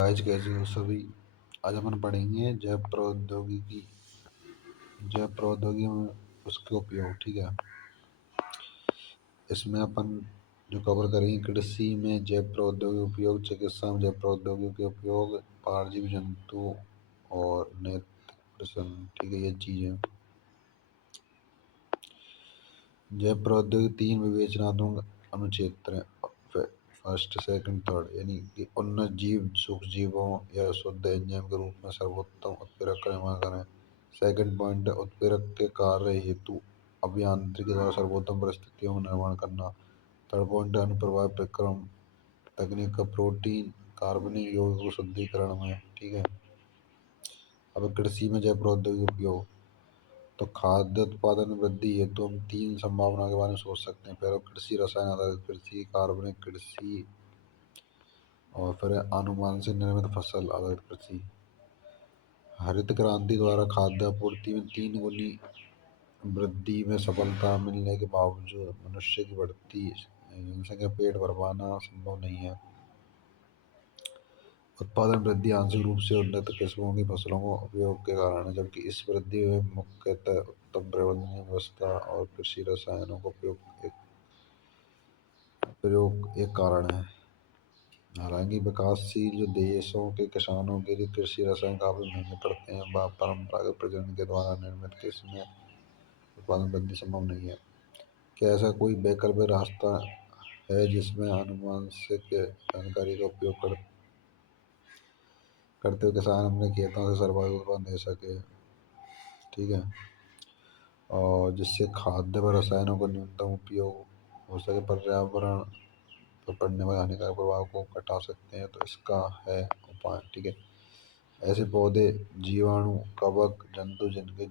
आज कैसे हो सभी। आज अपन पढ़ेंगे जैव प्रौद्योगिकी में उसके उपयोग। ठीक है। इसमें अपन जो कवर करेंगे कृषि में जैव प्रौद्योगिकी उपयोग, चिकित्सा में जैव प्रौद्योगिकी के उपयोग, परजीवी जंतु और नैतिक प्रश्न। ठीक है, ये चीजें जैव प्रौद्योगिकी तीन विवेचनात्मक अनुक्षेत्र हैं। फर्स्ट, सेकंड, थर्ड, यानी कि उन्नत जीव सूक्ष्म जीवों या शुद्ध एंजाइम के रूप में सर्वोत्तम उत्प्रेरक का निर्माण करें। सेकंड पॉइंट है उत्प्रेरक के कार्य हेतु अभियांत्रिकी द्वारा सर्वोत्तम परिस्थितियों में निर्माण करना। थर्ड पॉइंट है अनुप्रवाह प्रक्रम तकनीक का प्रोटीन कार्बनिक यौगिक को शुद्धिकरण में। ठीक है। अब कृषि में जैव प्रौद्योगिकी उपयोग, तो खाद्य उत्पादन वृद्धि हेतु हम तीन संभावनाओं के बारे में सोच सकते हैं। पहला कृषि रसायन आधारित कृषि, कार्बनिक कृषि, और फिर आनुवंशिक निर्मित फसल आधारित कृषि। हरित क्रांति द्वारा खाद्य आपूर्ति में तीन गुनी वृद्धि में सफलता मिलने के बावजूद मनुष्य की बढ़ती जनसंख्या पेट भर पाना संभव नहीं है। उत्पादन वृद्धि आंशिक रूप से उन्नत किस्मों की फसलों को उपयोग के कारण है, जबकि इस वृद्धि में मुख्यतः उत्तम प्रबंधन व्यवस्था और कृषि रसायनों का प्रयोग एक कारण है। हालांकि विकासशील जो देशों के किसानों के लिए कृषि रसायन काफी महंगे पड़ते हैं, वह परंपरागत प्रजनन के द्वारा निर्मित किस्में उत्पादन वृद्धि संभव नहीं है। क्या ऐसा कोई वैकल्पिक रास्ता है जिसमें आनुवंशिक जानकारी का उपयोग करते हुए किसान अपने खेतों से सर्वाधिक उत्पादन दे सके। ठीक है। और जिससे खाद्य व रसायनों का न्यूनतम उपयोग हो सके, पर्यावरण पर पड़ने वाले हानिकारक प्रभाव को घटा सकते हैं, तो इसका है उपाय। ठीक है। ऐसे पौधे जीवाणु कवक जंतु जिनके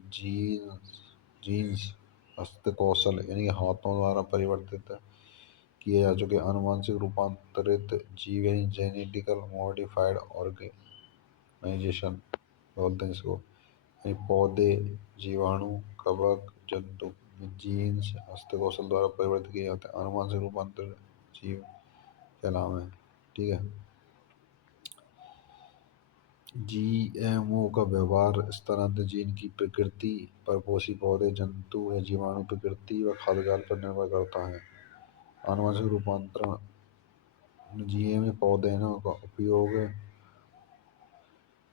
जीन्स हस्त कौशल यानी कि हाथों द्वारा परिवर्तित किए जा चुके आनुवंशिक रूपांतरित जीव यानी जेनेटिकल मॉडिफाइड ऑर्गेनाइजेशन बोलते हैं इसको, यानी पौधे जीवाणु कवक जंतु जीन्स हस्त कौशल द्वारा परिवर्तित किए जाते हैं आनुवंशिक रूपांतरित जीव कहलाते हैं। ठीक है। जीएमओ का व्यवहार स्थानांतरित जीन की प्रकृति पर पोषी पौधे जंतु या जीवाणु प्रकृति व खाद्य जाल पर निर्भर करता है। आनुवंशिक रूपांतरण जीएमओ पौधे का उपयोग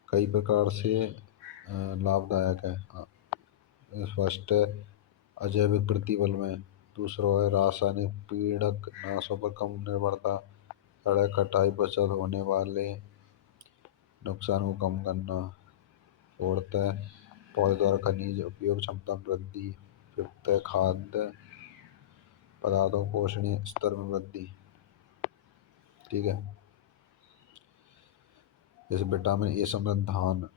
कई प्रकार से लाभदायक है। फर्स्ट है अजैविक प्रतिबल में, दूसरा है रासायनिक पीड़क नाशों पर कम निर्भरता, सड़क कटाई बचत होने वाले नुकसान को कम करना, फोर्थ है पौधे द्वारा खनिज उपयोग क्षमता में वृद्धि, फिफ्थ है खाद्य पदार्थों पोषणीय स्तर में वृद्धि। ठीक है। जैसे विटामिन ए समृद्ध धान,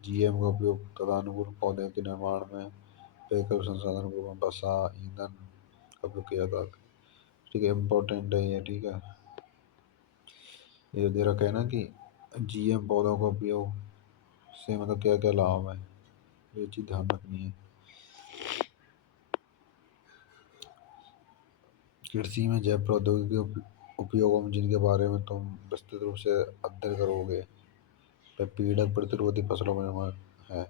जीएम का उपयोग तदनुकूल पौधे के निर्माण में वैकल्पिक संसाधन के रूप में वसा ईंधन का उपयोग किया जाता है। ठीक है, इम्पोर्टेंट है ये। ठीक है। ये दे रखा है ना कि जीएम पौधों का उपयोग से मतलब क्या क्या लाभ है, ये चीज ध्यान रखनी है। कृषि में जैव प्रौद्योगिकी के उपयोगों में जिनके बारे में तुम विस्तृत रूप से अध्ययन करोगे, वह पीड़क प्रतिरोधी फसलों में निर्माण है।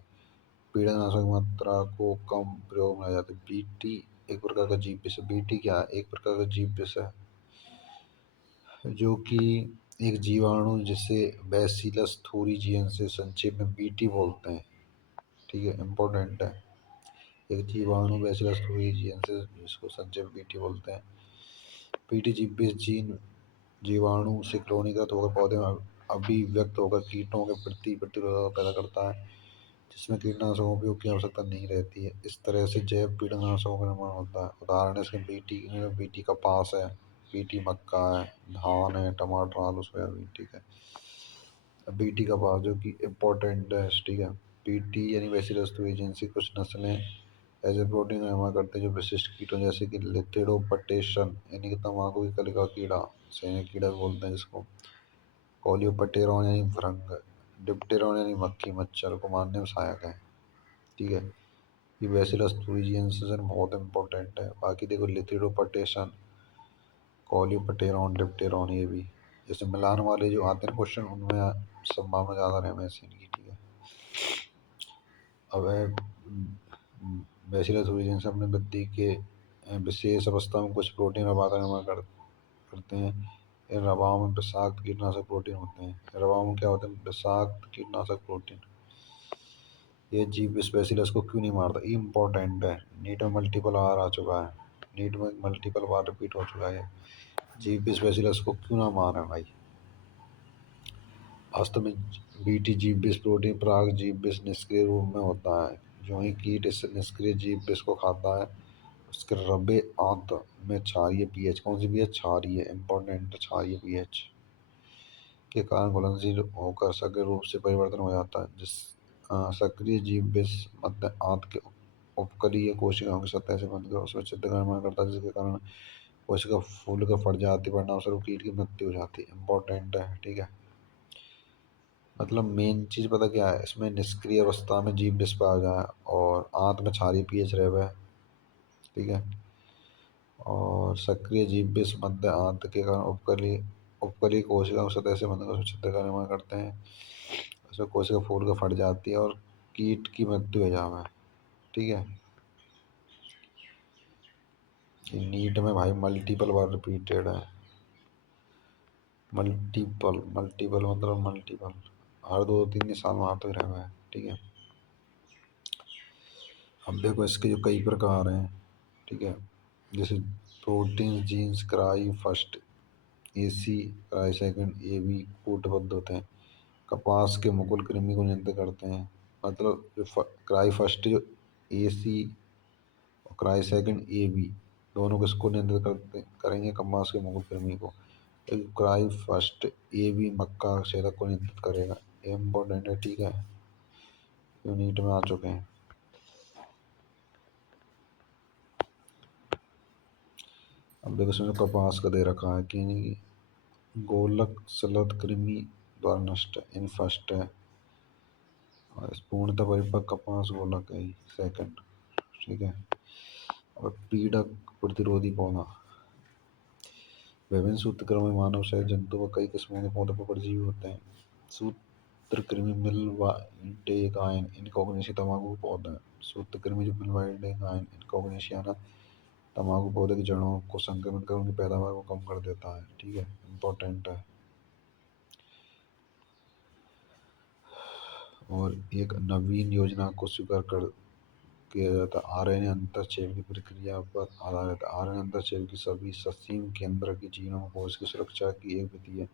पीड़कनाशक की मात्रा को कम प्रयोग में लाया जाता है। बीटी एक प्रकार का जीव विष है। बीटी क्या है? एक प्रकार का जीव विष है जो कि एक जीवाणु जिसे बैसिलस थूरिजिएंसिस से संक्षेप में बीटी बोलते हैं। ठीक है, इम्पोर्टेंट है। एक जीवाणु बैसिलस थूरिजिएंसिस जिसको संक्षेप में बीटी बोलते हैं। बीटी जीव विष जीन जीवाणु से क्लोनीकृत होकर पौधे में अभिव्यक्त होकर कीटों के प्रति प्रतिरोधक पैदा करता है, जिसमें कीटनाशकों का उपयोग की आवश्यकता नहीं रहती है। इस तरह से जैव कीटनाशकों का निर्माण होता है। उदाहरण इसके बीटी कपास है, बीटी मक्का है, धान है, टमाटर आलू सोयाबीन। ठीक है। अब बीटी कपास जो कि इम्पोर्टेंट है। ठीक है। बीटी यानी बैसिलस thuringiensis कुछ नस्लें ऐसे प्रोटीन का निर्माण करते हैं जो विशिष्ट कीटों जैसे कि लिथिडोपटेशन यानी कि तंबाकू की कली का कीड़ा, सैनिक कीड़ा बोलते हैं जिसको, कॉलियोपटेरॉन यानी भृंग, डिप्टेरॉन यानी मक्खी मच्छर को मारने में सहायक है। ठीक है। ये बैसिलस thuringiensis बहुत इंपॉर्टेंट है। बाकी देखो लिथिडोपटेशन, कॉलियोपटेरॉन, डिप्टेरॉन ये भी जैसे मिलान वाले जो आते हैं क्वेश्चन उनमें संभावना ज़्यादा रहे वैक्सीन की, ठीक है। अब है बैसिलस ओरिजिनस अपने वृद्धि के विशेष अवस्था में कुछ प्रोटीन रवा का निर्माण करते हैं। इन रवाओं में विषाक्त कीटनाशक प्रोटीन होते हैं। रवाओं में क्या होते हैं? विषाक्त कीटनाशक प्रोटीन। ये जीव बैसिलस को क्यों नहीं मारता? ये इम्पोर्टेंट है, नीट में मल्टीपल बार आ चुका है, नीट में मल्टीपल बार रिपीट हो चुका है। जीव बैसिलस को क्यों ना मारे भाई? वास्तव में बीटी जीव विष प्रोटीन पराग जीव विष निष्क्रिय रूप में होता है। जो ही कीट इस निष्क्रिय जीव विष को खाता है उसके रबे आंत में क्षारीय पीएच, कौन सी पीएच? क्षारीय, इम्पोर्टेंट क्षारीय पीएच के कारण घुलनशील होकर सक्रिय रूप से परिवर्तन हो जाता है। जिस सक्रिय जीव विष मध्य आंत के उपकलीय कोशिकाओं की सतह से बनकर उसमें छिद्र का निर्माण करता है, जिसके कारण कोशिका फूल कर फट जाती है, परिणाम स्वरूप कीट की मृत्यु हो जाती है। इम्पोर्टेंट है, ठीक है। मतलब मेन चीज़ पता क्या है इसमें? निष्क्रिय अवस्था में जीव विष पाया जाए और आंत में क्षारीय पीएच रहे हुए, ठीक है। और सक्रिय जीव विष मध्य आंत के कारण उपकली कोशिका सतह से बनकर छिद्र का निर्माण करते हैं, उसमें कोशिका फूल कर फट जाती है और कीट की मृत्यु हो जाए, ठीक है। नीट में भाई मल्टीपल बार रिपीटेड है। मल्टीपल मल्टीपल मतलब मल्टीपल, हर 2-3 साल में आते रहे हुए, ठीक है। अब देखो इसके जो कई प्रकार हैं, ठीक है। जैसे protein genes cry first AC cry second AB कूटबद्ध होते हैं। कपास के मुकुल कृमि को नियंत्रित करते हैं। मतलब जो क्राई फर्स्ट जो एसी और क्राई सेकंड एबी दोनों किसको नियंत्रित करते करेंगे? कपास के मुकुल कृमि को। क्राई फर्स्ट एबी मक्का छेदक को नियंत्रित करेगा। इम्पोर्टेंट है, ठीक है, यूनिट में आ चुके हैं। अब देखो इसमें कपास का दे रखा है कि गोलक सलद कृमि द्वारा नष्ट है, इन फर्स्ट है। और पूर्णतः परिपक्व कपास गोलक है सेकंड, ठीक है। और पीड़क प्रतिरोधी पौधा। विभिन्न सूत्रकृमि में मानव सहित जंतु व कई किस्मों के पौधों पर परजीवी होते हैं। सूत्रकृमि मिलवाइडेगाइन इनकॉग्निशिया तंबाकू पौधा है। सूत्रकृमि जो मिलवाइडेगाइन इनकॉग्निशिया तंबाकू पौधे की जड़ों को संक्रमित कर उनकी पैदावार को कम कर देता है, ठीक है, इम्पोर्टेंट है। और एक नवीन योजना को स्वीकार कर किया जाता है। आरएनए अंतःक्षेप की प्रक्रिया पर आधारित। आरएनए अंतःक्षेप की सभी ससीम केंद्र की जीनोम कोश की सुरक्षा की एक विधि है।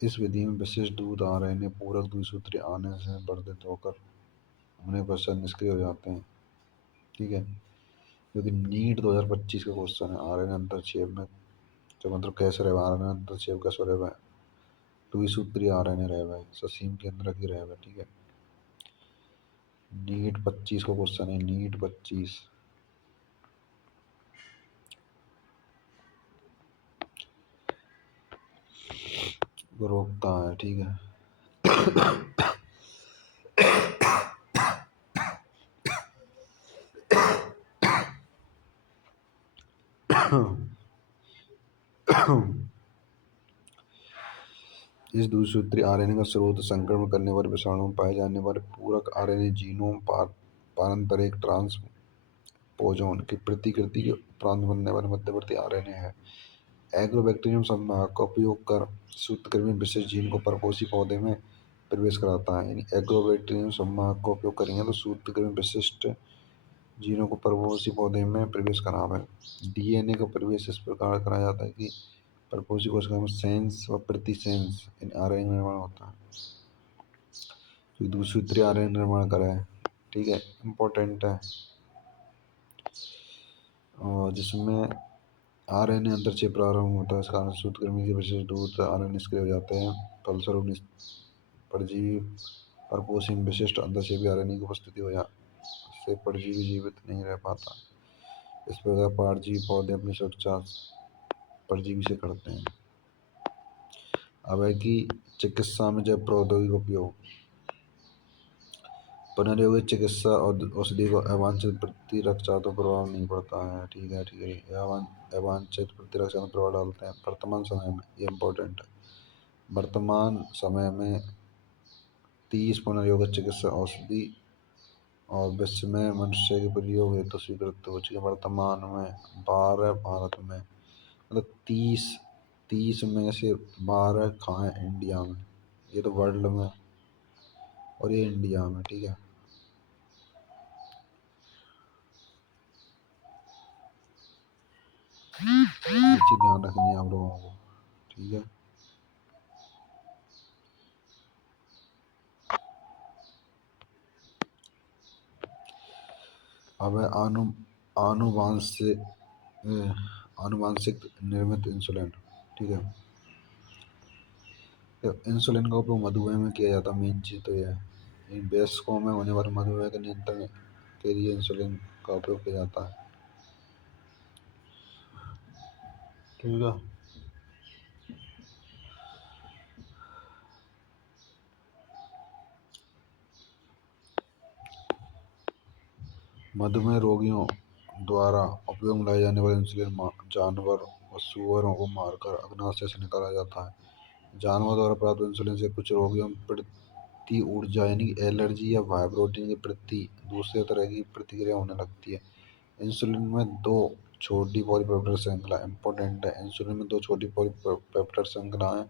इस विधि में विशिष्ट दूध आरएनए पूरक द्विसूत्री आरएनए से वर्धित होकर होने पर से निष्क्रिय हो जाते हैं, ठीक है। जो कि नीट 2025 का क्वेश्चन है। आरएनए अंतःक्षेप में जो मतलब कैसे रहे? आरएनए अंतःक्षेप कैसे रहे हुए? द्विसूत्री आरएनए रहे हुए, ससीम केंद्र की रहे हुए, ठीक है। नीट 25 का क्वेश्चन है, नीट 25 को रोकता है, ठीक है। इस द्विसूत्री आरएनए का स्रोत संक्रमण करने वाले विषाणु में पाए जाने वाले पूरक आरएनए जीनोम पारंपरिक ट्रांसपोजोन की प्रतिकृति के उपरांत बनने वाले मध्यवर्ती आरएनए है। एग्रोबैक्टीरियम संभाग का उपयोग कर सूत्रकृमि विशिष्ट जीन को परपोषी पौधे में प्रवेश कराता है। यानी एग्रोबैक्टीरियम संभाग का उपयोग करेंगे तो सूत्रकृमि विशिष्ट जीनों को परपोषी पौधे में प्रवेश करावे। डीएनए का प्रवेश इस प्रकार कराया जाता है कि परपोषी कोशिका में सेंस व प्रतिसेंस इन आरएनए निर्माण होता है जो दूसरी आरएनए निर्माण करा है, ठीक है, इम्पोर्टेंट है। और जिसमें आरएनए अंतःक्षेप प्रारंभ होता है, इस कारण सूत्रकृमि के विशेष दूत आरएनए निष्क्रिय हो जाते हैं। फलस्वरूप परजीवी परपोषी में विशिष्ट अंतःक्षेपी आरएनए की उपस्थिति हो से परजीवी जीवित नहीं रह पाता। इस प्रकार परजीवी पौधे अपनी सुरक्षा परजीवी से करते हैं। अब है कि चिकित्सा में जैव प्रौद्योगिकी उपयोग। पुनर्योगिक चिकित्सा और औषधि को अवांछित प्रतिरक्षा तो प्रभाव नहीं पड़ता है, ठीक है, ठीक है। अवांछित प्रतिरक्षा में प्रभाव डालते हैं वर्तमान समय में, ये इम्पोर्टेंट है। वर्तमान समय में 30 पुनर्योग चिकित्सा औषधि और विश्व में मनुष्य के प्रयोग हेतु स्वीकृत हो चुकी है। वर्तमान में 12 भारत में, मतलब 30 में से 12 कहाँ है? इंडिया में। ये तो वर्ल्ड में, और ये इंडिया में, ठीक है। ये चीज़ ध्यान रखनी है आप लोगों को, ठीक है। अब है आनुवांशिक आनुवांशिक निर्मित इंसुलिन, ठीक है। तो इंसुलिन का उपयोग मधुमेह में किया जाता है। मेन चीज़ तो यह है, इन वयस्कों में होने वाले मधुमेह के नियंत्रण के लिए इंसुलिन का उपयोग किया जाता है, ठीक है। मधुमेह रोगियों द्वारा उपयोग में लाए जाने वाले इंसुलिन जानवर और सूअरों को मारकर अग्नाशय से निकाला जाता है। जानवर द्वारा प्राप्त इंसुलिन से कुछ रोगियों में प्रति ऊर्जा यानी एलर्जी या प्रोटीन के प्रति दूसरे तरह की प्रतिक्रिया होने लगती है। इंसुलिन में दो छोटी पॉलीपेप्टाइड श्रृंखला इंपॉर्टेंट है। इंसुलिन में दो छोटी पॉलीपेप्टाइड श्रृंखलाएं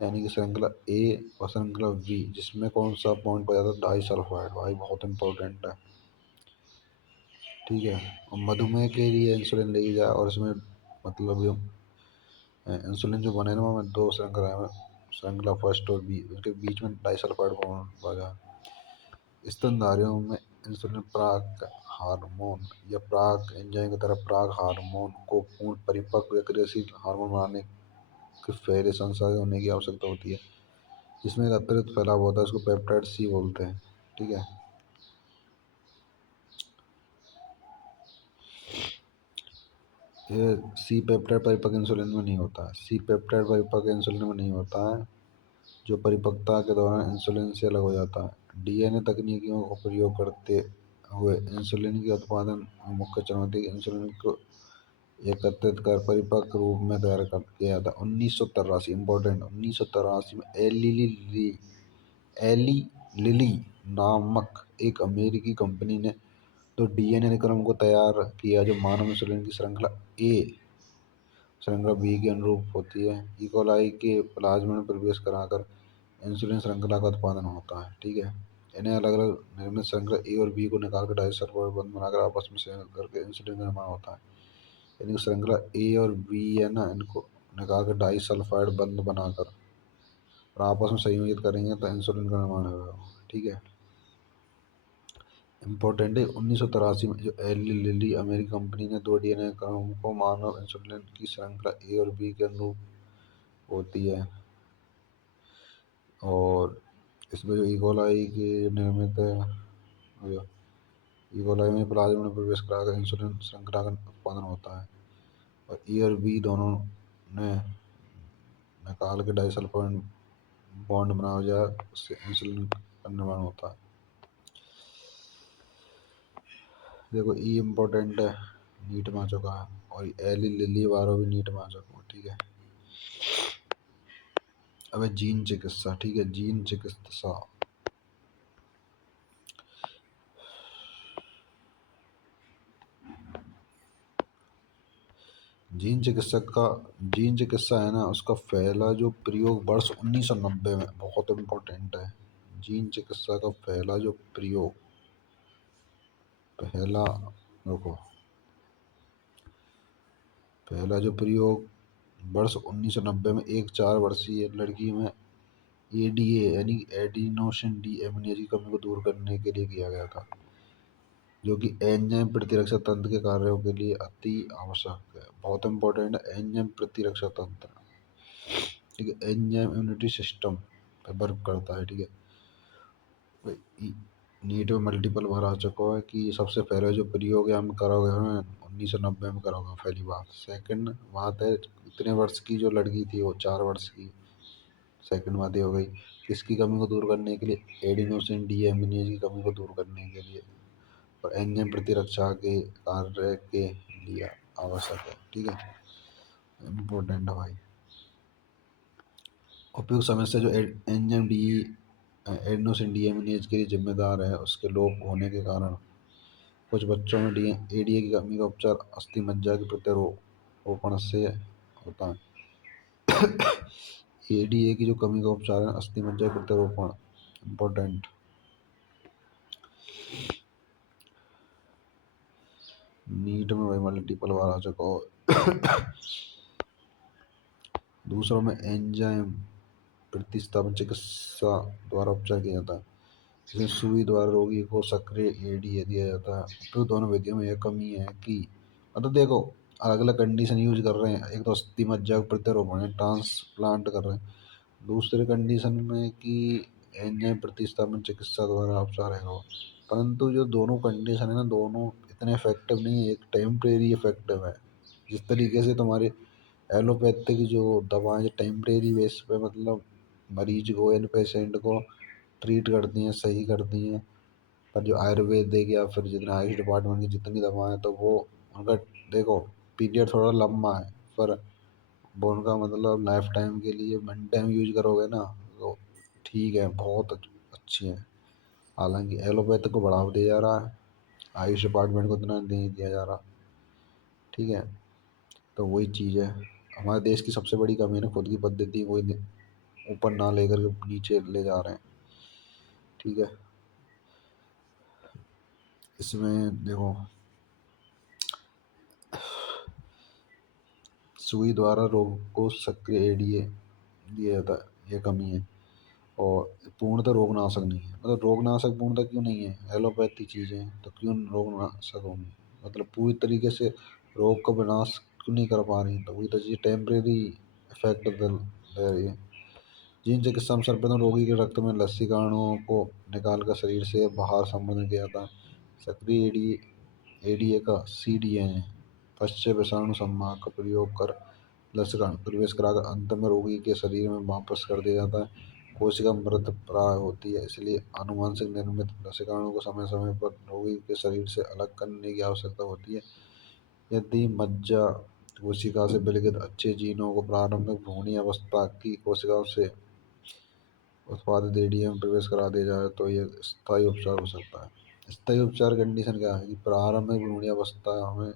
यानी कि श्रृंखला ए और श्रृंखला बी, जिसमें कौन सा पॉइंट पाया जाता है? डाई सल्फाइड, भाई बहुत इंपॉर्टेंट है, ठीक है। और मधुमेह के लिए इंसुलिन ले जाए, और इसमें मतलब जो इंसुलिन जो बने ना, वो में दो श्रृंखला है, श्रृंखला फर्स्ट और बी, उसके बीच में डाइसल्फाइड बॉन्ड बना। स्तनधारियों में इंसुलिन प्राक हार्मोन या प्राक एंजाइम की तरह प्राक हार्मोन को पूर्ण परिपक्व या क्रियाशील हार्मोन बनाने के पहले संसाधित होने की आवश्यकता होती है, जिसमें एक अतिरिक्त फैलाव होता है, उसको पेप्टाइड सी बोलते हैं, ठीक है। ये सी पेप्टाइड परिपक्व इंसुलिन में नहीं होता है, सी पेप्टाइड परिपक्व इंसुलिन में नहीं होता है, जो परिपक्वता के दौरान इंसुलिन से अलग हो जाता है। डीएनए तकनीकों का प्रयोग करते हुए इंसुलिन के उत्पादन में मुख्य चुनौती इंसुलिन को एकत्रित कर परिपक्व रूप में तैयार कर किया जाता है। 1983 इम्पोर्टेंट, 1983 में एली लिली नामक एक अमेरिकी कंपनी ने तो डीएनए अनुक्रम को तैयार किया जो मानव इंसुलिन की श्रृंखला ए श्रृंखला बी के अनुरूप होती है। इकोलाई के प्लाज्मा में प्रवेश कराकर इंसुलिन श्रृंखला का उत्पादन होता है, ठीक है। इन्हें अलग अलग निर्मित श्रृंखला ए और बी को निकालकर डाइसल्फाइड बंध बनाकर आपस में संयोजित करके इंसुलिन का निर्माण होता है। यानी श्रृंखला ए और बी है ना, इनको निकालकर डाइसल्फाइड बंध बनाकर और आपस में संयोजित करेंगे तो इंसुलिन का निर्माण होगा, ठीक है। इम्पोर्टेंट है, 1983 में जो एली लिली अमेरिकी कंपनी ने दो डीएनए क्रम को मानव इंसुलिन की श्रृंखला ए और बी के अनुरूप होती है, और इसमें जो इकोलाई की निर्मित है, इकोलाई में प्लाज्मा में प्रवेश कराकर इंसुलिन श्रृंखला का उत्पादन होता है, और ई और बी दोनों ने निकाल के डाइसल्फाइड बॉन्ड बनाया जाए, उससे इंसुलिन का निर्माण होता है। देखो ई इम्पोर्टेंट है, नीट में आ चुका है, और एली लिली वालों भी नीट में आ चुका है, ठीक है। अब जीन चिकित्सा, ठीक है, जीन चिकित्सा। जीन चिकित्सा है ना, उसका पहला जो प्रयोग वर्ष 1990 में, बहुत इम्पोर्टेंट है। जीन चिकित्सा का पहला जो प्रयोग, पहला रुको पहला जो प्रयोग वर्ष 1990 में एक 4 वर्षीय लड़की में एडीए यानी एडिनोसिन डी एमिनेज की कमी को दूर करने के लिए किया गया था, जो कि एंजाइम प्रतिरक्षा तंत्र के कार्यों के लिए अति आवश्यक है। बहुत इंपॉर्टेंट है एंजाइम प्रतिरक्षा तंत्र, ठीक है। एंजाइम इम्यूनिटी सिस्टम पे वर्क करता है, ठीक है। नीट में मल्टीपल बार आ चुका है कि सबसे पहले जो प्रयोग है हम करोगे हमें 1990 में करोगे, पहली बात। सेकंड बात है, इतने वर्ष की जो लड़की थी वो 4 वर्ष की। सेकंड बात ये हो गई, किसकी कमी को दूर करने के लिए? एडिनोसिन डी एमिनेज की कमी को दूर करने के लिए, और एंजाइम प्रतिरक्षा के कार्य के लिए आवश्यक है, ठीक है। इम्पोर्टेंट है भाई। उपयुक्त समय से जो एंजाइम डी एडेनोसिन डीएमिनेज के लिए जिम्मेदार है, उसके लोप होने के कारण कुछ बच्चों में एडीए की कमी का उपचार अस्थि मज्जा के प्रत्यारोपण से होता है। एडीए की जो कमी का उपचार है अस्थि मज्जा प्रत्यारोपण इम्पोर्टेंट। नीट में भाई मल्टीपल बार आ चुका हो। दूसरों में एंजाइम प्रतिस्थापन चिकित्सा द्वारा उपचार किया जाता है, जिसमें सुई द्वारा रोगी को सक्रिय एडीए दिया जाता है। उपयुक्त दोनों विधियों में यह कमी है कि मतलब देखो अलग अलग कंडीशन यूज कर रहे हैं। एक तो अस्थि मज्जा प्रत्यारोपण है, ट्रांसप्लांट कर रहे हैं। दूसरे कंडीशन में कि एंजाइम प्रतिस्थापन चिकित्सा द्वारा उपचार है वो। परंतु जो दोनों कंडीशन है ना, दोनों इतने इफेक्टिव नहीं है। एक टेम्परेरी इफेक्टिव है। जिस तरीके से तुम्हारे एलोपैथिक जो दवाएं जो टेम्परेरी बेस पे मतलब मरीज को यानी पेशेंट को ट्रीट करती हैं, सही करती हैं। पर जो आयुर्वेदिक या फिर जितने आयुष डिपार्टमेंट की जितनी दवाएं हैं तो वो उनका देखो पीरियड थोड़ा लंबा है, पर वो उनका मतलब लाइफ टाइम के लिए वन टाइम यूज करोगे ना तो ठीक है, बहुत अच्छी है। हालांकि एलोपैथिक को बढ़ावा दिया जा रहा है, आयुष डिपार्टमेंट को इतना नहीं दिया जा रहा। ठीक है, तो वही चीज़ है। हमारे देश की सबसे बड़ी कमी है ना, खुद की पद्धति वही ऊपर ना लेकर के नीचे ले जा रहे हैं। ठीक है, इसमें देखो सुई द्वारा रोग को सक्रिय एडीए दिया जाता है, ये कमी है। और पूर्णतः रोगनाशक नहीं है, मतलब रोगनाशक पूर्णतः क्यों नहीं है, एलोपैथी चीज़ें हैं, तो क्यों रोगनाशक होंगी। मतलब पूरी तरीके से रोग का विनाश क्यों नहीं कर पा रही, तो वही तो चीज़ टेम्परेरी इफेक्ट दे रही है। जिन चिकित्सा में सर्वप्रथम रोगी के रक्त में लसीकाणुओं को निकालकर शरीर से बाहर संवर्धन किया जाता है। सक्रिय एडीए का सीडीए पश्च विषाणु संवाहक का प्रयोग कर लसीकाणु प्रवेश कराकर अंत में रोगी के शरीर में वापस कर दिया जाता है। कोशिका मृत प्राय होती है, इसलिए आनुवंशिक निर्मित लसीकाणु को समय समय पर रोगी के शरीर से अलग करने की आवश्यकता होती है। यदि मज्जा कोशिका से विलगित अच्छे जीनों को प्रारंभिक भ्रूणीय अवस्था की कोशिकाओं से उत्पादित एडीए में प्रवेश करा दिया जाए तो यह स्थायी उपचार हो सकता है। स्थायी उपचार कंडीशन क्या है कि प्रारंभिक भ्रूणीय अवस्था में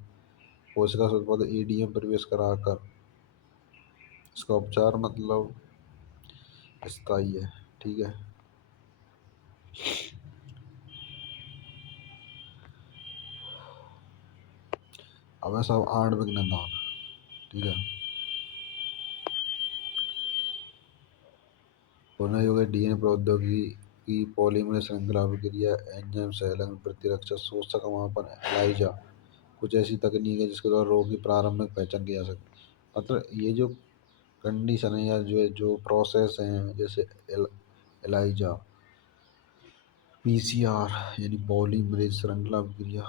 कोशिका से उत्पादित एडीए में प्रवेश कराकर इसका उपचार मतलब स्थायी है। ठीक है, अब ऐसा आणविक निदान। ठीक है, पुनः युग डीएनए प्रौद्योगिकी की पॉलीमरेज श्रृंखला अभिक्रिया एंजाइम संलग्न प्रतिरक्षा शोषक समापन एलाइजा कुछ ऐसी तकनीक है जिसके द्वारा रोग की प्रारंभिक पहचान की जा सकती है। मतलब ये जो कंडीशन है या जो प्रोसेस हैं जैसे एलाइजा, पीसीआर यानी पॉलीमरेज श्रृंखला अभिक्रिया,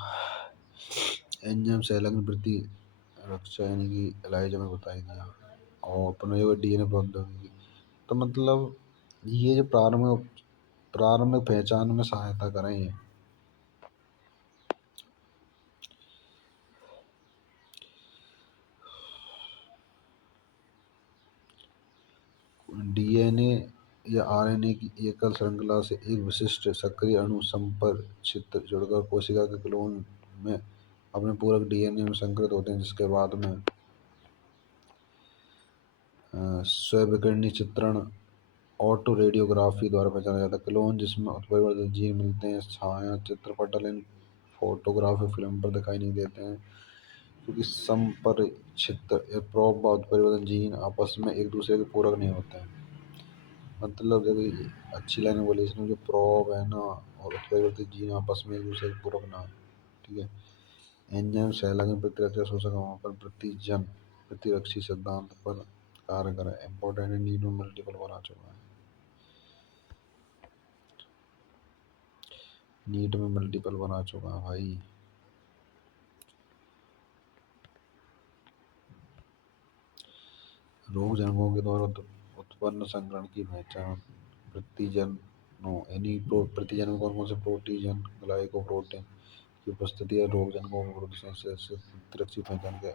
एंजाइम संलग्न प्रतिरक्षा यानी कि एलाइजा में बताया गया, और पुनः डीएनए प्रौद्योगिकी। तो मतलब ये जो प्रारंभिक पहचान में सहायता करें ये। डीएनए या आरएनए की एकल श्रृंखला से एक विशिष्ट सक्रिय अणु संपर्क क्षेत्र जुड़कर कोशिका के क्लोन में अपने पूरक डीएनए में संकृत होते हैं, जिसके बाद में स्व चित्रण ऑटो रेडियोग्राफी द्वारा पहचाना जाता है। क्लोन जिसमें उत्परिवर्तित जीन मिलते हैं छाया चित्र पटल इन फोटोग्राफी फिल्म पर दिखाई नहीं देते हैं, क्योंकि संपरिचित प्रोब व उत्परिवर्तन जीन आपस में एक दूसरे के पूरक नहीं होते हैं। मतलब देखो ये अच्छी लाइन बोली इसमें, जो प्रोब है ना और उत्परिवर्तित जीन आपस में एक दूसरे के पूरक ना हो। ठीक है, एंजाइम संलग्न प्रतिरक्षा शोषक वहाँ पर प्रतिरक्षी सिद्धांत पर कार्य करें। इम्पोर्टेंट नीड में मल्टीपल बार आ चुका है। नीट में मल्टीपल बना चुका है भाई। रोग जन्मों के द्वारा उत्पन्न संक्रमण की पहचान प्रतिजनों यानी प्रतिजन में कौन कौन से प्रोटीजन ग्लाइकोप्रोटीन की उपस्थिति है रोग जन्मों में प्रतिरक्षी पहचान के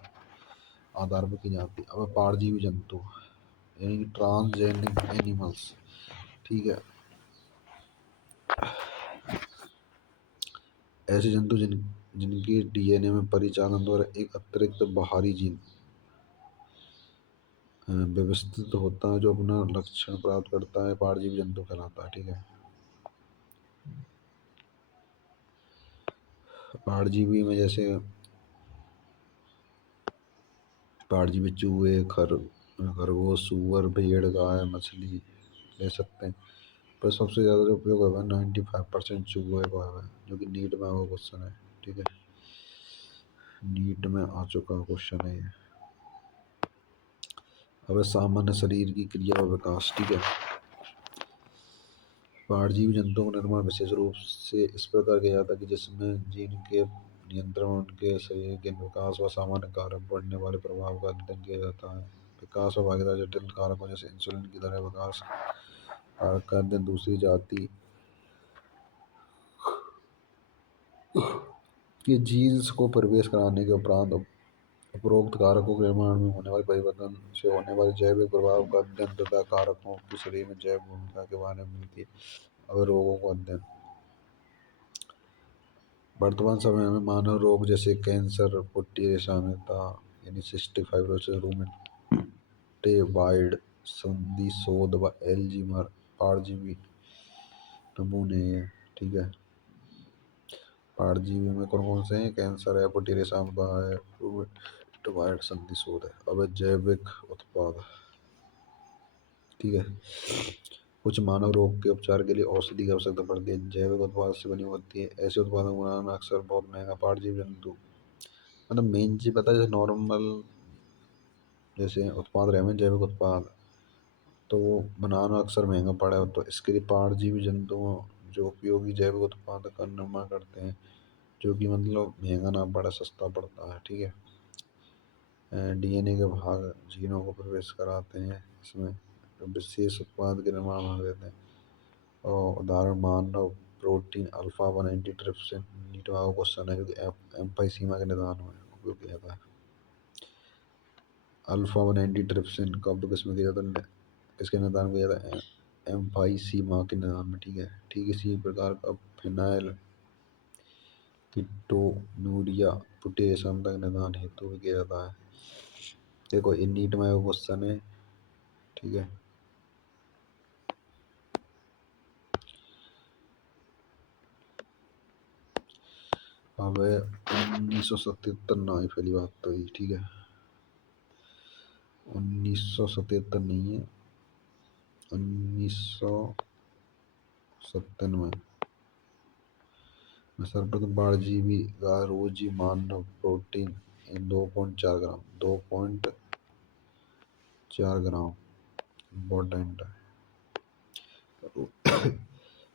आधार पर की जाती है। अब परजीवी जंतु, यानी कि ट्रांसजेनिक एनिमल्स। ठीक है, ऐसे जंतु जिनके डीएनए में परिचालन द्वारा एक अतिरिक्त बाहरी जीन व्यवस्थित होता है जो अपना लक्षण प्राप्त करता है, परजीवी जंतु कहलाता है। ठीक है, परजीवी में जैसे परजीवी चूहे, खरगोश, सूअर, भेड़, गाय, मछली ले सकते हैं। पर सबसे ज़्यादा जो उपयोग होगा 95% चूहे का है, जो कि नीट में आपका क्वेश्चन है। ठीक है, नीट में आ चुका क्वेश्चन है ये। अब सामान्य शरीर की क्रिया और विकास। ठीक है, परजीवी जंतुओं का निर्माण विशेष रूप से इस प्रकार किया जाता है कि जिसमें जीन के नियंत्रण, उनके शरीर के विकास व सामान्य कार्य पर पड़ने वाले प्रभाव का अध्ययन किया जाता है। विकास और भागीदार जटिल कारकों जैसे इंसुलिन की तरह विकास कारक का अध्ययन दूसरी जाति के जीन्स को प्रवेश कराने के उपरांत उपरोक्त कारकों के निर्माण में होने वाले परिवर्तन से होने वाले जैविक प्रभाव का अध्ययन तथा कारकों की शरीर में जैव भूमिका के बारे में मिलती है। अब रोगों का अध्ययन। वर्तमान समय में मानव रोग जैसे कैंसर, पुट्टी रेशमिता यानी सिस्टिक फाइब्रोसिस, रूमेटाइड, संधि शोथ व एल्जीमर परजीवी नमूने हैं। ठीक है, परजीवी में कौन कौन से हैं? कैंसर है, पुट्टी रेशमिता है, रूमेटाइड, संधि शोथ है। अब जैविक उत्पाद। ठीक है, कुछ मानव रोग के उपचार के लिए औषधि की आवश्यकता पड़ती है, जैविक उत्पाद से बनी होती है। ऐसे उत्पादों को बनाना अक्सर बहुत महंगा। परजीवी जंतु मतलब मेन चीज पता है, जैसे नॉर्मल जैसे उत्पाद रहे हैं जैविक उत्पाद, तो वो बनाना अक्सर महंगा पड़ा है। तो इसके लिए परजीवी जंतुओं जो उपयोगी जैविक उत्पाद का निर्माण करते हैं, जो कि मतलब महंगा ना पड़े, सस्ता पड़ता है। ठीक है, डीएनए के भाग जीनों को प्रवेश कराते हैं इसमें, तो विशेष उत्पाद के निर्माण भाग देते हैं। और उदाहरण मानव प्रोटीन अल्फा 1 एंटीट्रिप्सिन नीटवाओ क्वेश्चन है, क्योंकि एम्फाइसीमा के निदान में उपयोग किया जाता है। अल्फा 1 एंटीट्रिप्सिन का उपयोग किसमें किया जाता है? किसके निदान में किया जाता है? एम्फाइसीमा के निदान में। ठीक है, ठीक इसी प्रकार का फिनाइल कीटोन्यूरिया पुष्टि क्षमता के निदान हेतु भी किया जाता है। देखो ये नीट में क्वेश्चन है। ठीक है, अब 1977 ना ही पहली बात तो ये। ठीक है, 1977 नहीं है, 1997 में सर्वप्रथम परजीवी गारोजी मानव प्रोटीन 2.4 ग्राम 2.4 ग्राम इम्पोर्टेंट है।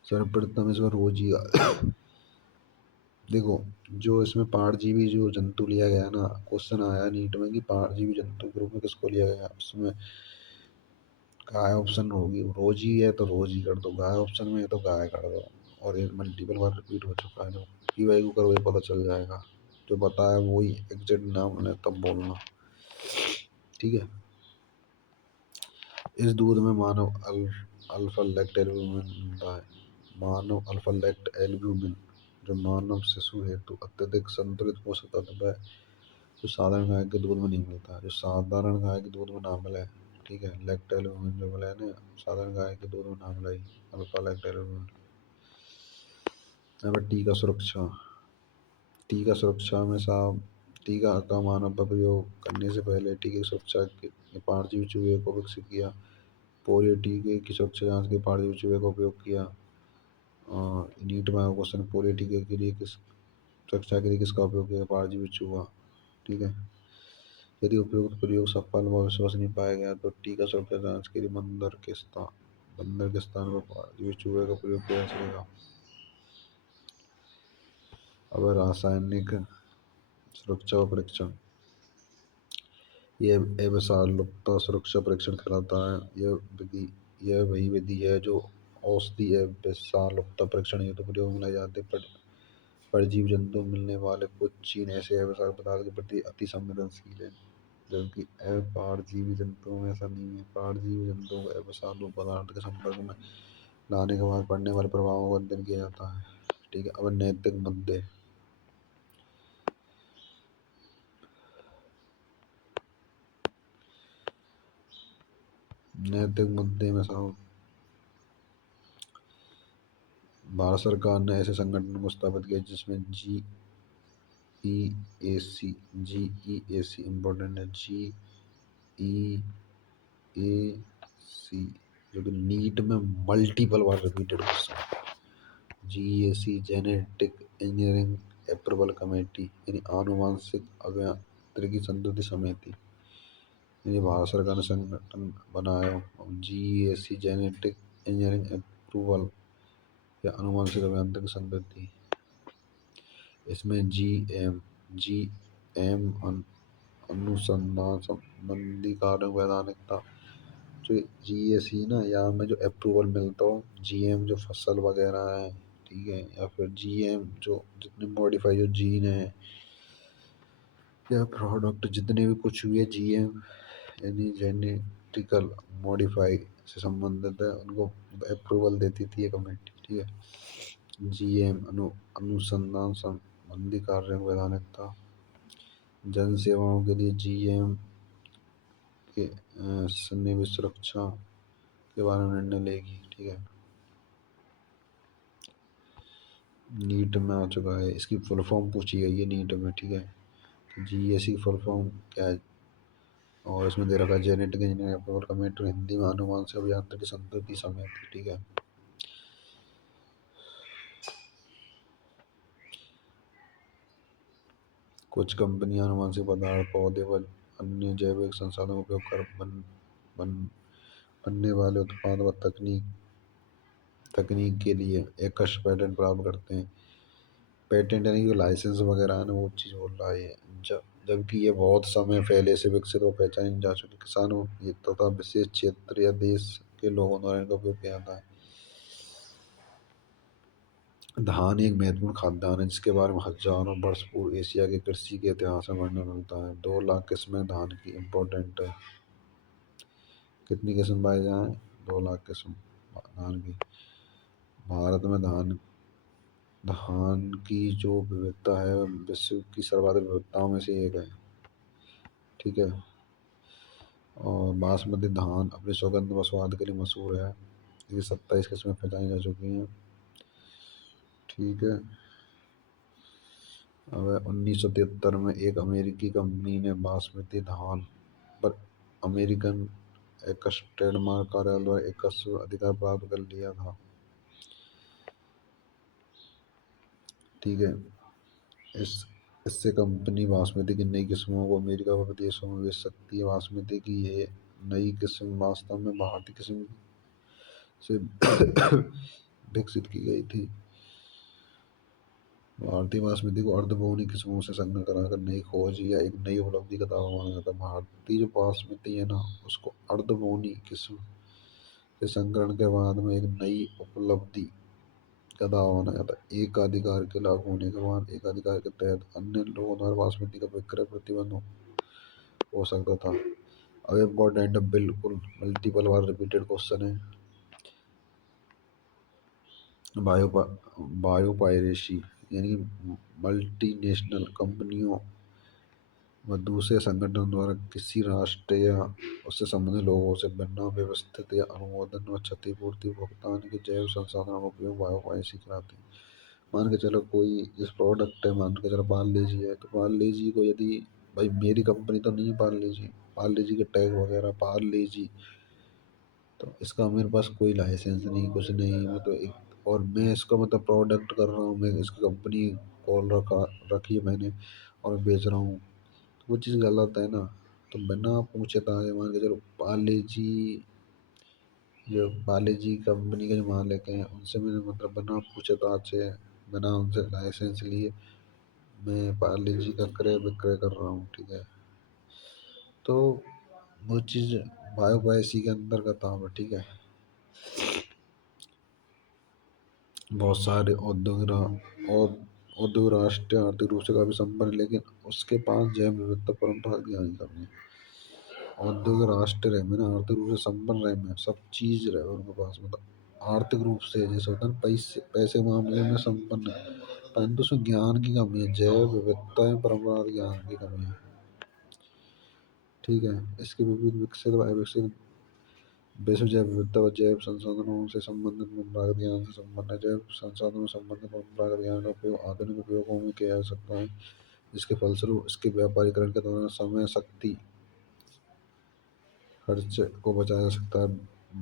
सर्वप्रथम इसमें रोजी देखो, जो इसमें परजीवी जो जंतु लिया गया ना, क्वेश्चन आया नीट में कि परजीवी जंतु ग्रुप में किसको लिया गया, उसमें गाय ऑप्शन होगी। रोज ही है तो रोज ही कर दो, गाय ऑप्शन में है तो गाय कर दो। और ये मल्टीपल बार रिपीट हो चुका है, जो ई वाई को करो ये पता चल जाएगा। जो बताया वही एग्जैक्ट नाम ले तब बोलना। ठीक है, इस दूध में मानव अल्फा लैक्ट एल्ब्यूमिन मिलता है। मानव अल्फा लैक्ट एल्ब्यूमिन जो मानव शिशु हेतु अत्यधिक संतुलित पोषक तत्व है, जो साधारण गाय के दूध में नहीं मिलता, जो साधारण गाय के दूध में ना मिले। ठीक है, लैक्ट एल्ब्यूमिन जो मिला है ना, साधारण गाय के दूध में ना मिला ही, अल्फा लैक्ट एल्ब्यूमिन। अब टीका सुरक्षा। टीका सुरक्षा में साहब, टीका का मानव पर प्रयोग करने से पहले टीके की सुरक्षा के परजीवी चूहे को विकसित किया। पोलियो टीके की सुरक्षा जांच के परजीवी चूहे का उपयोग किया। नीट में क्वेश्चन, पोलियो टीके के लिए किस सुरक्षा के लिए किसका उपयोग किया? परजीवी चूहा। ठीक है, यदि उपयुक्त प्रयोग सफल व विश्वसनीय पाया गया तो टीका सुरक्षा जांच के लिए बंदर के स्थान पर परजीवी चूहे का प्रयोग किया जा सकेगा। अब रासायनिक सुरक्षा व परीक्षण, यह अविषालुकता सुरक्षा परीक्षण कहलाता है। यह वही विधि है जो औषधि अविषालुकता परीक्षण हेतु प्रयोग में लाई जाती है। परजीवी जंतु मिलने वाले कुछ जीन ऐसे अविषाक्त पदार्थ के प्रति अति संवेदनशील है, जबकि अपरजीवी जंतुओं में ऐसा नहीं है। परजीवी जंतुओं को अपसालू पदार्थ के संपर्क में लाने के बाद पड़ने वाले प्रभावों का अध्ययन किया जाता है। ठीक है, अब नैतिक मुद्दे। नैतिक मुद्दे में साहब भारत सरकार ने ऐसे संगठन को स्थापित किया जिसमें जी ई ए सी इम्पोर्टेंट है। जी ई ए सी, जो कि नीट में मल्टीपल बार रिपीटेड क्वेश्चन। जी जेनेटिक इंजीनियरिंग अप्रूवल कमेटी यानी आनुवांशिक अभियांत्रिकी संतुति समिति। ये भारत सरकार ने संगठन बनाया। जी जेनेटिक इंजीनियरिंग अप्रूवल या आनुवांशिक अभियांत्रिकी संतुति। इसमें जी एम अनुसंधान संबंधी कार्यों वैधानिकता। जो जी ना, यहाँ में जो अप्रूवल मिलता हो, जीएम जो फसल वगैरह है, ठीक है, या फिर जीएम जो जितने मॉडिफाई जो जीन है या प्रोडक्ट जितने भी कुछ हुए जीएम यानी जेनेटिकल मॉडिफाई से संबंधित है, उनको अप्रूवल देती थी ये कमेटी। ठीक है, जीएम अनुसंधान संबंधी कार्यों की वैधानिकता। जन सेवाओं के लिए जीएम के सन्निहित सुरक्षा के बारे में निर्णय लेगी। ठीक है, नीट में आ चुका है, इसकी फुल फॉर्म पूछी गई है नीट में। ठीक है, जीएसी फुल फॉर्म क्या है, और इसमें दे रखा है genetic engineering approval committee, Hindi में आनुवांशिक अभियांत्रिकी संतुति समिति। ठीक है, कुछ कंपनियां आनुवांशिक पदार्थ पौधे व अन्य जैविक संसाधनों का उपयोग कर बनने वाले उत्पाद व तकनीक के लिए एकश पेटेंट प्राप्त करते हैं। पेटेंट यानी कि लाइसेंस वगैरह है ना, वो चीज़ बोल रहा है। जबकि ये बहुत समय पहले से विकसित और पहचानी जा चुकी किसानों तथा विशेष क्षेत्र या देश के लोगों द्वारा इनका उपयोग किया जाता है। धान एक महत्वपूर्ण खाद्यान्न है जिसके बारे में हजारों वर्ष पूर्व एशिया के कृषि के इतिहास में वर्णन मिलता है। 2 लाख किस्में धान की इम्पोर्टेंट है। कितनी किस्म पाई जाए? 2 लाख किस्म धान की। भारत में धान की जो विविधता है विश्व की सर्वाधिक विविधताओं में से एक है। ठीक है, और बासमती धान अपने सुगंध व स्वाद के लिए मशहूर है। ये 27 किस्में पहचानी जा चुकी हैं। ठीक है, अब 1973 में एक अमेरिकी कंपनी ने बासमती धान पर अमेरिकन एकश ट्रेडमार्क कार्यालय द्वारा एकश अधिकार प्राप्त कर लिया था। ठीक है, इससे कंपनी बासमती की नई किस्मों को अमेरिका व विदेशों में बेच सकती है। बासमती की ये नई किस्म वास्तव में भारतीय किस्म से विकसित की गई थी। भारतीय बासमती को अर्धबोनी किस्मों से संग्रह कराकर नई खोज या एक नई उपलब्धि का दावा माना जाता है। भारतीय जो बासमती है ना, उसको अर्धबोनी किस्म से संग्रहण के बाद में एक नई उपलब्धि का दावा माना जाता है। एकाधिकार के लागू होने के बाद एकाधिकार के तहत अन्य लोगों द्वारा बासमती का विक्रय प्रतिबंध हो सकता था। अब इम्पोर्टेंट है, बिल्कुल मल्टीपल बार रिपीटेड क्वेश्चन है। बायोपायरेसी यानी मल्टीनेशनल कंपनियों व दूसरे संगठनों द्वारा किसी राष्ट्र या उससे संबंधित लोगों से बिना व्यवस्थित या अनुमोदन व क्षतिपूर्ति भुगतान के जैव संसाधनों का उपयोग बायोपायरेसी कराती है। मान के चलो कोई जिस प्रोडक्ट है, मान के चलो पार्ले जी है, तो पार्ले जी को यदि, भाई मेरी कंपनी तो नहीं है पार्ले जी के टैग वगैरह पार्ले जी, तो इसका मेरे पास कोई लाइसेंस नहीं, कुछ नहीं, मैं तो एक, और मैं इसका मतलब प्रोडक्ट कर रहा हूँ, मैं इसकी कंपनी खोल रखी है मैंने और बेच रहा हूँ, तो वो चीज़ गलत है ना। तो बिना पूछे ताजे मान के चलो पार्ले जी, जो पार्ले जी कंपनी के जो मालिक हैं उनसे मैंने मतलब बिना पूछे ताजे, बिना उनसे लाइसेंस लिए मैं पार्ले जी का क्रय विक्रय कर रहा हूँ। ठीक है, तो वो चीज़ बायोपैसी के अंतर्गत आता है। ठीक है, बहुत सारे उद्योग राष्ट्रीय आर्थिक रूप से काफी संपन्न है, लेकिन उसके पास जैव विविधता परंपरा की हानि करनी है। औद्योगिक राष्ट्र रहे में ना, आर्थिक रूप से संपन्न रहे में, सब चीज रहे उनके पास, मतलब आर्थिक रूप से जैसे होता है ना, पैसे पैसे मामले में संपन्न है, परंतु उसमें ज्ञान की कमी है, जैव विविधता एवं परंपरागत ज्ञान की कमी है। ठीक है। इसके विपरीत विकसित व अविकसित विश्व जैव विविधता व जैव संसाधनों से संबंधित परंपरागत ज्ञान से संपन्न है। जैव संसाधनों से संबंधित परंपरागत ज्ञान का उपयोग आधुनिक उपयोगों में किया जा सकता है, जिसके फलस्वरूप इसके व्यापारीकरण के दौरान समय, शक्ति, खर्च को बचाया जा सकता है।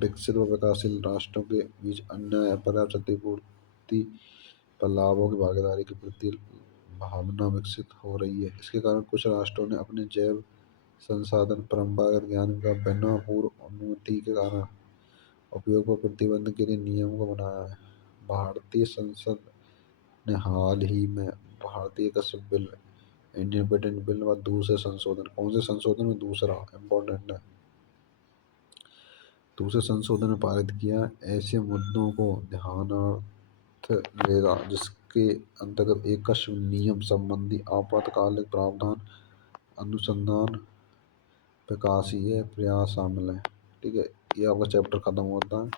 विकसित व विकासशील राष्ट्रों के बीच अन्याय, अपर्याप्त क्षतिपूर्ति पर लाभों की भागीदारी के प्रति भावना विकसित हो रही है। इसके कारण कुछ राष्ट्रों ने अपने जैव संसाधन परंपरागत ज्ञान का बिना पूर्व अनुमति के कारण उपयोग पर प्रतिबंध के लिए नियम को बनाया है। भारतीय संसद ने हाल ही में भारतीय कृषि बिल, इंडियन पेटेंट बिल व दूसरे संशोधन, कौन से संशोधन में, दूसरा इम्पोर्टेंट है, दूसरे संशोधन में पारित किया। ऐसे मुद्दों को ध्यानार्थ लेगा जिसके अंतर्गत एक कृषि नियम संबंधी आपातकालिक प्रावधान, अनुसंधान, विकासीय प्रयास शामिल है। ठीक है। ये आपका चैप्टर खत्म होता है।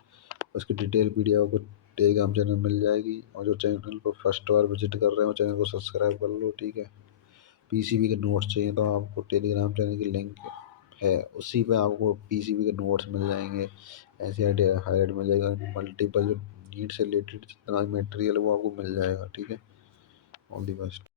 उसकी डिटेल पीडीएफ आपको टेलीग्राम चैनल मिल जाएगी, और जो चैनल को फर्स्ट बार विजिट कर रहे हो चैनल को सब्सक्राइब कर लो। ठीक है। पीसीबी के नोट्स चाहिए तो आपको टेलीग्राम चैनल की लिंक है, उसी पे आपको पीसीबी के नोट्स मिल जाएंगे, ऐसे हाईलाइट मिल जाएगा, मल्टीपल जो नीट से रिलेटेड जितना मटेरियल है वो आपको मिल जाएगा। ठीक है। All the best.